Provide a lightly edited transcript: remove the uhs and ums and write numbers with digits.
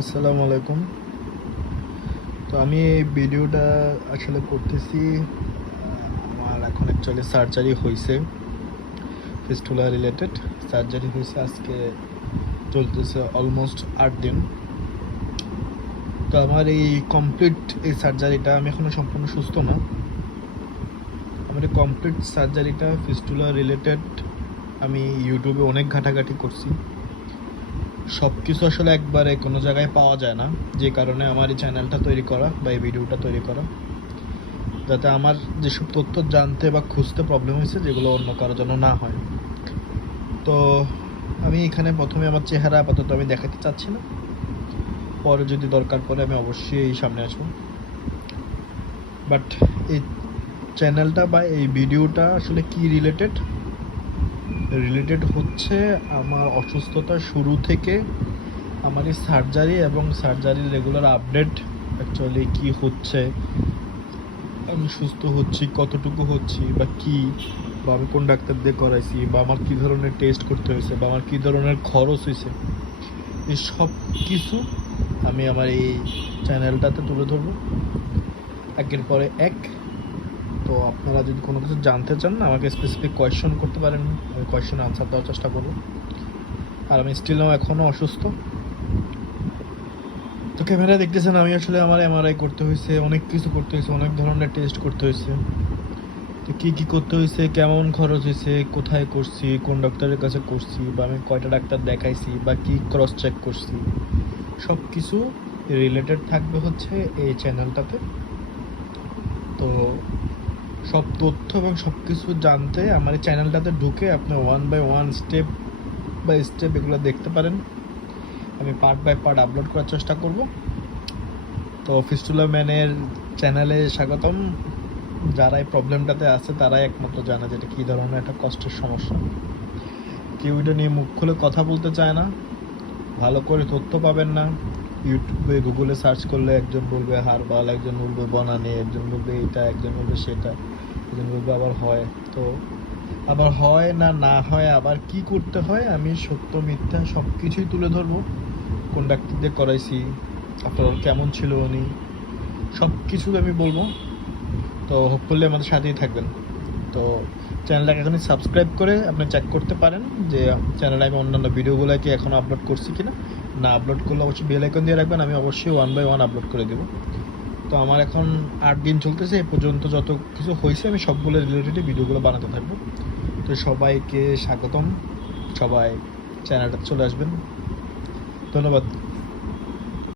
আসসালামু আলাইকুম। তো আমি এই ভিডিওটা আসলে করতেছি। আমার এখন অ্যাকচুয়ালি সার্জারি হয়েছে, ফিস্টুলা রিলেটেড সার্জারি হয়েছে। আজকে চলতেছে অলমোস্ট 8 দিন। তো আমার এই সার্জারিটা, আমি এখনো সম্পূর্ণ সুস্থ না। আমার এই কমপ্লিট সার্জারিটা ফিস্টুলা রিলেটেড। আমি ইউটিউবে অনেক ঘাটাঘাটি করছি, সব কিছু আসলে একবারে কোনো জায়গায় পাওয়া যায় না, যে কারণে আমার এই চ্যানেলটা তৈরি করা বা এই ভিডিওটা তৈরি করা, যাতে আমার যেসব তথ্য জানতে বা খুঁজতে প্রবলেম হয়েছে যেগুলো অন্য কারোর জন্য না হয়। তো আমি এখানে প্রথমে আমার চেহারা আপাতত আমি দেখাতে চাচ্ছি না, পরে যদি দরকার পড়ে আমি অবশ্যই সামনে আসবো। বাট এই চ্যানেলটা বা এই ভিডিওটা আসলে কি রিলেটেড হচ্ছে আমার অসুস্থতার শুরু থেকে আমার এই সার্জারি এবং সার্জারির রেগুলার আপডেট, অ্যাকচুয়ালি কি হচ্ছে, আমি সুস্থ হচ্ছি কতটুকু হচ্ছি বা কি, বা আমি কোন ডাক্তার দিয়ে করাইছি, বা আমার কী ধরনের টেস্ট করতে হয়েছে, বা আমার কী ধরনের খরচ হয়েছে, এই সব কিছু আমি আমার এই চ্যানেলটাতে তুলে ধরবো একের পরে এক। তো আপনারা যদি কোনো কিছু জানতে চান না, আমাকে স্পেসিফিক কোয়েশ্চন করতে পারেন, আমি কোয়েশ্চেন আনসার দেওয়ার চেষ্টা করবো। আর আমি স্টিল এখনও অসুস্থ। তো ক্যামেরা দেখতেছেন, আমি আসলে আমার এমআরআই করতে হয়েছে, অনেক কিছু করতে হয়েছে, অনেক ধরনের টেস্ট করতে হয়েছে। তো কী কী করতে হয়েছে, কেমন খরচ হয়েছে, কোথায় করছি, কোন ডক্টরের কাছে করছি, বা আমি কয়টা ডাক্তার দেখাইছি, বা কি ক্রস চেক করছি, সব কিছু রিলেটেড থাকবে হচ্ছে এই চ্যানেলটাতে। তো সব তথ্য এবং সব কিছু জানতে আমার এই চ্যানেলটাতে ঢুকে আপনি 1 by 1 স্টেপ বাই স্টেপ এগুলো দেখতে পারেন। আমি পার্ট বাই পার্ট আপলোড করার চেষ্টা করব। তো ফিস্টুলা ম্যানের চ্যানেলে স্বাগতম। যারা এই প্রবলেমটাতে আছে তারাই একমাত্র জানে যে এটা কী ধরনের একটা কষ্টের সমস্যা। কেউ এটা নিয়ে মুখ খুলে কথা বলতে চায় না, ভালো করে তথ্য পাবেন না। ইউটিউবে গুগলে সার্চ করলে একজন বলবে হারবাল, একজন বলবে বনানি, একজন বলবে এটা, একজন বলবে সেটা, একজন বলবে আবার হয়। তো আবার হয় না, না হয়, আবার কি করতে হয়, আমি সত্য মিথ্যা সব কিছুই তুলে ধরবো। কোন ডাক্তার দিয়ে করাইছি, আপনার কেমন ছিল উনি, সব কিছু আমি বলবো। তো হোপফুলি আমাদের সাথেই থাকবেন। তো চ্যানেলটাকে এখনই সাবস্ক্রাইব করে আপনি চেক করতে পারেন যে চ্যানেলে আমি অন্যান্য ভিডিওগুলো কি এখনও আপলোড করছি কিনা। না আপলোড করলে অবশ্যই বেল আইকন দিয়ে রাখবেন, আমি অবশ্যই 1 by 1 আপলোড করে দেবো। তো আমার এখন 8 দিন চলতেছে, এই পর্যন্ত যত কিছু হয়েছে আমি সবগুলো রিলেটেড ভিডিওগুলো বানাতে থাকবো। তো সবাইকে স্বাগতম, সবাই চ্যানেলটা চলে আসবেন। ধন্যবাদ।